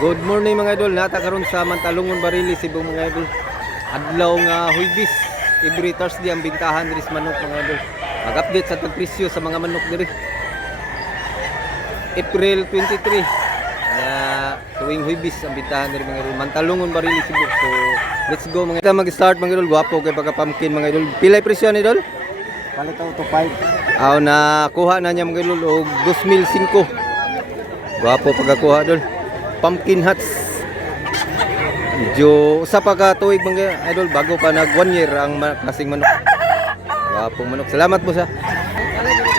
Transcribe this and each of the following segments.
Good morning mga idol, nata karon sa Mantalungon Barili, Cebu mga idol. Adlaw nga Huwebes, every Thursday ang bintahan diri sa manok mga idol. Mag-update sa tagpresyo sa mga manok diri. April 23 na tuwing Huwebes ang bintahan diri mga idol. Mantalungon Barili, Cebu. So let's go mga idol. Mag-start mga idol, gwapo kay pagka-pumpkin mga idol. Pilay presyo ni idol? Palito to 5. Aw na kuha na niya mga idol og 2005. Gwapo pagkakuha idol. Pumpkin hats. Medyo usa pa ka tuig mga idol bago pa nag 1 year ang kasing manok. Wapong manok. Salamat po sa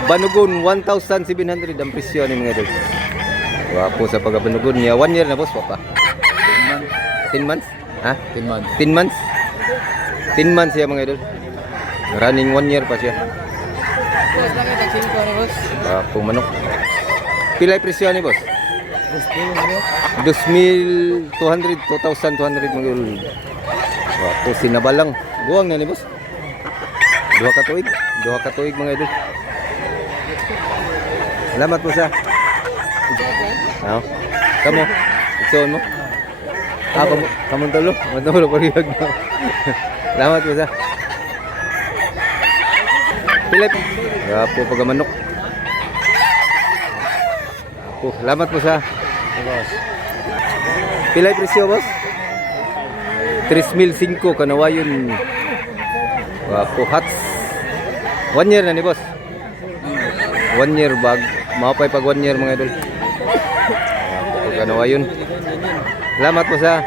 Banugon 1,700 ang presyo ni mga idol. Wapo sa pagbanugon niya 1 year na boss pa. 10 months? Ha? 10 months. 10 months? 10 months siya mga idol. Running 1 year pa siya. Boss, laki tag 5 ni boss. Wapong manok. Pilay presyo ni boss? 2,200, 2,200 mga idol. Wapo sinabalang. Buwang na ni boss. Duha ka tuig mga idol. Salamat po sa. Ano? Kamu, iksoon mo. Kamu tulo. Matulo parihag mo. Salamat po sa. Pilip. Wapo pagamanok. Wapo. Salamat po sa. Boss. Pilay presyo boss? 3,500 kanawayon. Wapo hats. 1 year na ni boss. 1 year bag. Mapay pag 1 year mga idol. Wapo kanawayon. Salamat po sa.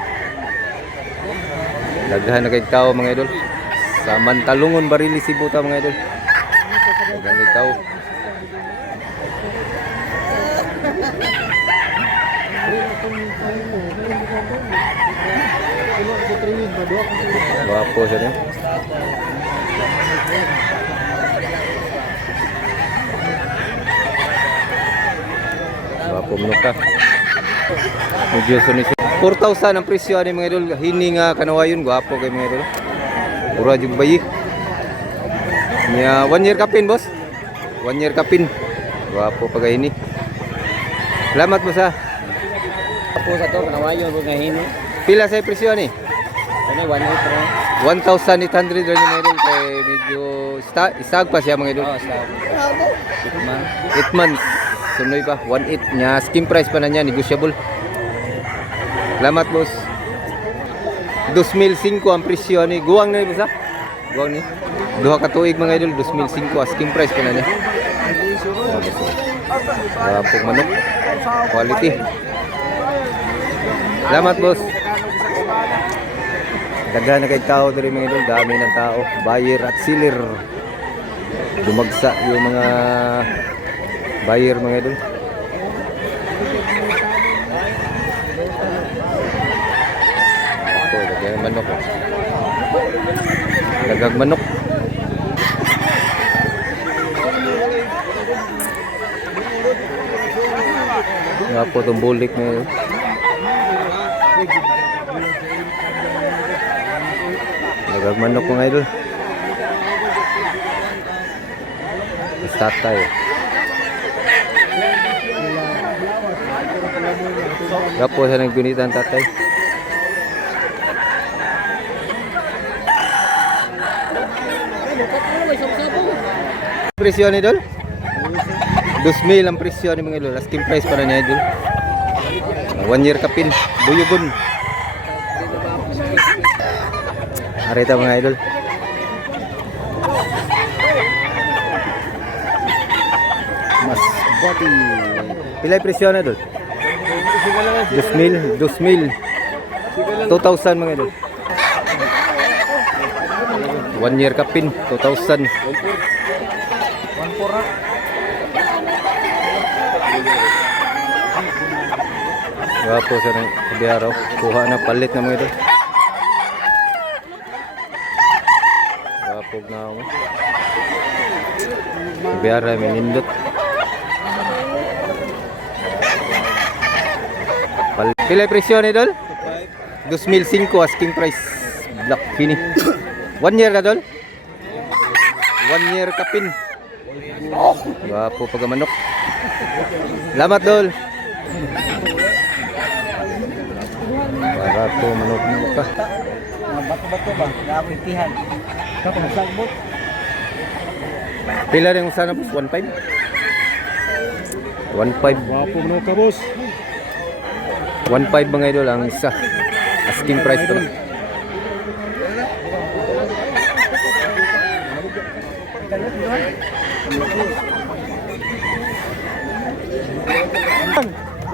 Daghan na kay tao mga idol. Sa Mantalungon Barili, Cebu ta mga idol. Daghan kay tao. Wapo siya niya. Wapo manok ka. Medyo sunis. 4,000 ang presyo ani mga idol. Hini nga kanawayon. Wapo kay mga idol. Pura jug bayi. Nya 1 year kapin boss. 1 year kapin. Wapo pagay ini. Salamat mo sa. Ako sa to kanawayon ko ngahin. Pila sa presyo ni? Ano 1 week ra. 1,800 rin mga idol kay medyo isag pa siya mga idol. Oh, stop. 8 months. Sunoy pa 1.8 nya skim price pa na niya negotiable. Salamat boss. 2,005 ang presyo ni. Guwang na ni boss ha? Guwang ni. Duha ka tuig mga idol 2,005 ang skim price pa na niya. Wapong manok. Quality. Salamat boss. Daghan na kay tao diri mga idol, dami ng tao, buyer at seller. Dumagsa yung mga buyer mga idol. Ito, daghan manok. Dagag manok. Nga po itong bulik na yun. Dagag manok mga idol. Start tayo. Gapo sa nagbunitan tatay. Presyo ni idol? 2,000 ang presyo ni mga idol. Asking price para ni idol. 1 year kapin. Buyugon. Arita mga idol. Mas body. Pilay presyo na idol? 2,000. 2,000 mga idol. 1 year kapin. 2,000. Wapo sa ng kabiyaraw. Kuha na palit na mga idol. Wapog na ako. Kabiyara may nindot. Pilay presyo na idol? 2,005 asking price. Black kini. 1 year na idol? 1 year kapin. Wapo pagamanok. Salamat dol. Wapo manok ka. Bato-bato ba? Nakapitihan. Kapag sagbot. Pila rin yung sana boss? 1.5? 1.5. Wapo manok ka, boss. 1.5 mga idol ang isa. Asking price pa.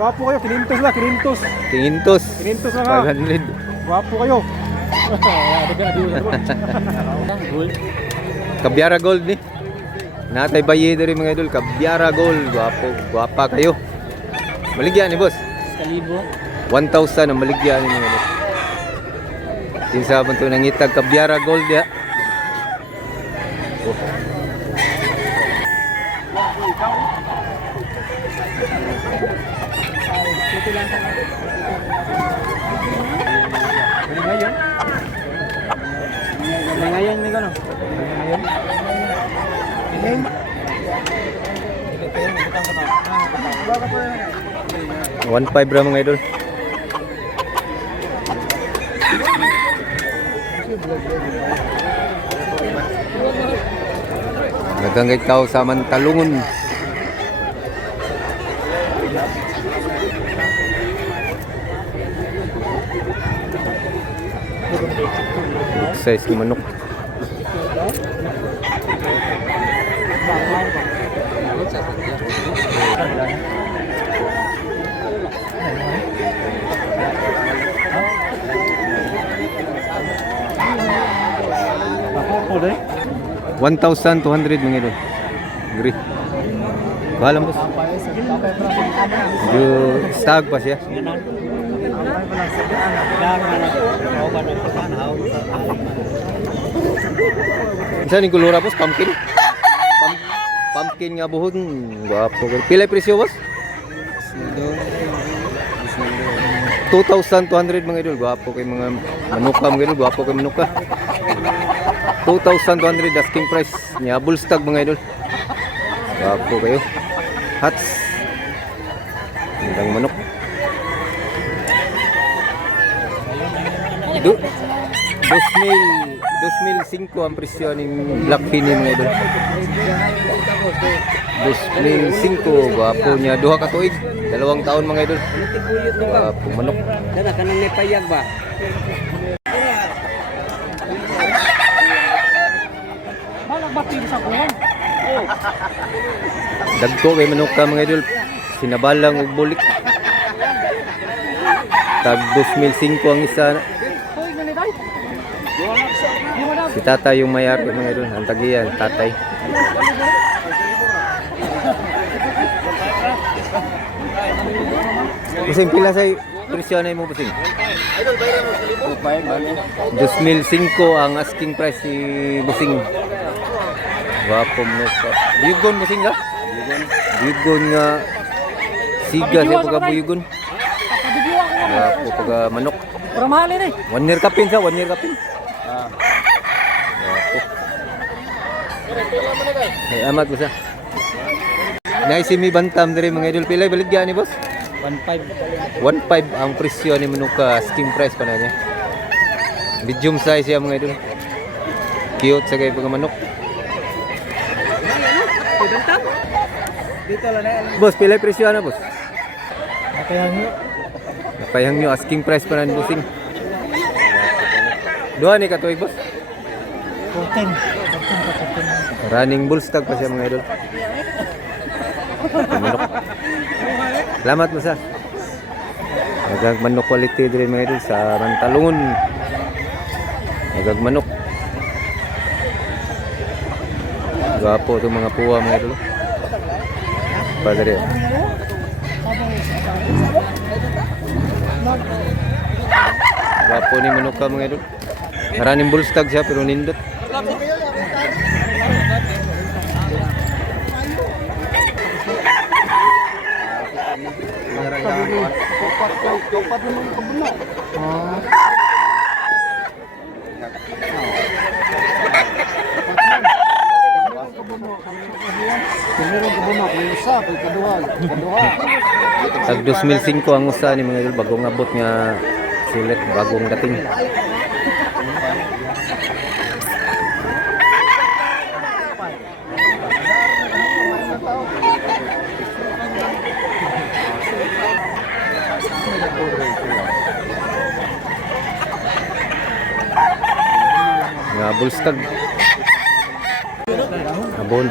Wapo kayo, 500 na, 500. 500. 500 na nga. 500. Wapo kayo. Kabyara Gold ni. Natay bayi rin mga idol. Kabyara Gold. Gwapo. Gwapa kayo. Maligyan ni boss. Kalibo. 1,000 ang maligyan ni mga idol. Tinsa po ito nangitag Kabyara Gold ya. Oh. Ngayon, may gano'n. Ngayon. 1.5 ra mga idol. Nagangay tao sa Mantalungon. Big size ng manok. Ako deh. 1,200 mga idol. Agree. Bahala boss. Stag pa siya. Saan yung kulura boss? Pumpkin? Pumpkin nga buhon. Gwapo. Pilay presyo boss? 2,200 mga idol. Gwapo kay mga manuka mga idol. Gwapo kay manuka. 2,200 asking price. Nyabul stag mga idol. Gwapo kayo. Hats. Magandang manok. 2,005 ang presyo ng Black Pini mga idol. 2,005. Gwapo niya. Duha ka tuig. 2 taon mga idol. Gwapo manok. Dada kanang may payag ba? Malabati sa kuwan. Dagko kay manok ka mga idol. Sinabalang og bulik. Tag 2,005 ang isa. Si tatay yung mayari mga idol. Ang tagiyan, tatay. Busing pila sa presyo na mo busing? 2,005 ang asking price si busing. Wapo mo ka. Buyugon busing ka? Buyugon nga siga sa pagabuyugon. Wapo pag manok. Pero mahal eh. 1 year kapin sa, 1 year kapin. Wapo. Ay, amat mo sa. Naisimi bantam diri mga idol. Pilay baligyan ni boss? 1.5. 1.5 ang presyo ni manuka. Asking price pa na niya. Medium size siya mga idol. Cute sa kayo pag manok. Dito lang na. Boss, pilay presyo na boss? Kaya nyo. Napayang nyo, asking price pa na ni bossing. Doha ni katuig boss? 14. Running bull stag pa siya mga idol. Manok. Salamat mo sa. Nagagmanok quality din mga idol sa Mantalungon. Nagagmanok. Gwapo itong mga puwa mga idol. Padre. Gwapo ni manok ka mga idol. Running bull stag siya pero nindot. Tag 2,005 ang usa ni mga idol bagong abot nga Silet, bagong dating. Nga bulstag. Abon.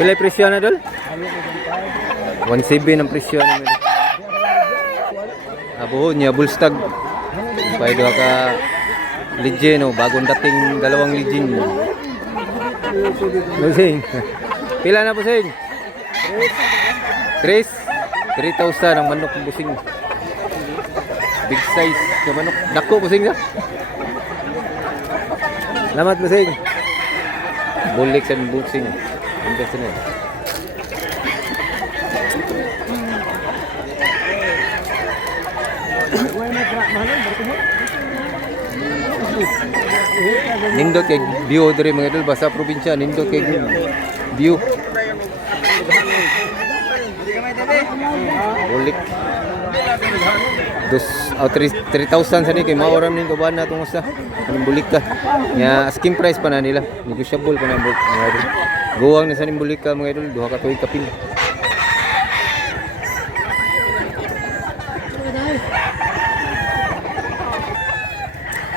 Pila presyo na dol? 1.7 ang presyo na dol. Abon niya bulstag. Pwede ka legend o bagong dating dalawang legend. Busing. Pila na busing? 3,000 ang manok ng busing. Big size na manok. Dako busing na. Salamat busing. Bulik sa busing. Ang best na. Nindot kay view diri mga idol basa probinsya nindot kay view. Bulik. 3,000 sa ni kay maoram ning kaban na tong usa. Kanang bulik ka. Nya asking price pa na nila. Negotiable pa na mga idol. Guwang na sa ning bulik ka mga idol, duha ka tuig kapin.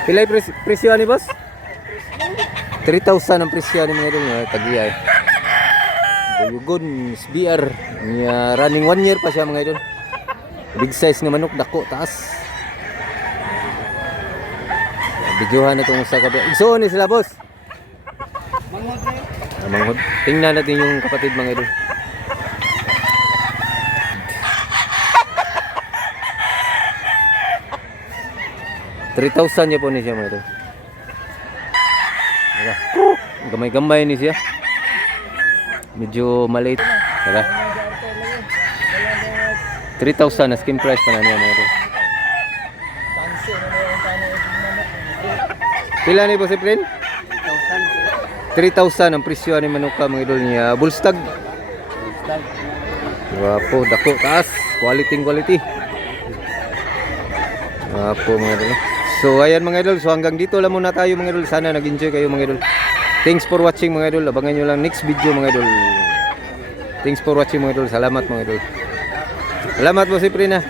Pilay presyo ni boss? 3,000 ang presyo ni mga idol nga tagiyay. Buyugon SBR niya running 1 year pa siya mga idol. Big size nga manok dako taas. Bidyuhan na itong usa ka. Igsoon ni sila boss. Manghod. Tingnan natin yung kapatid mga idol. $3,000 niya po ni siya mga idol. Tara. Gamay-gamay ni siya. Medyo maliit. Tara. 3,000 na skin price pa na niya mga idol. Pila ni po si Prin? 3,000 ang presyo ni manuka mga idol niya. Bulstag. Wapo, dako, taas. Quality. Wapo mga idol. So ayan mga idol, so hanggang dito lang muna tayo mga idol. Sana nag-enjoy kayo mga idol. Thanks for watching mga idol. Abangan nyo lang next video mga idol. Thanks for watching mga idol. Salamat mga idol. Salamat po si Prina.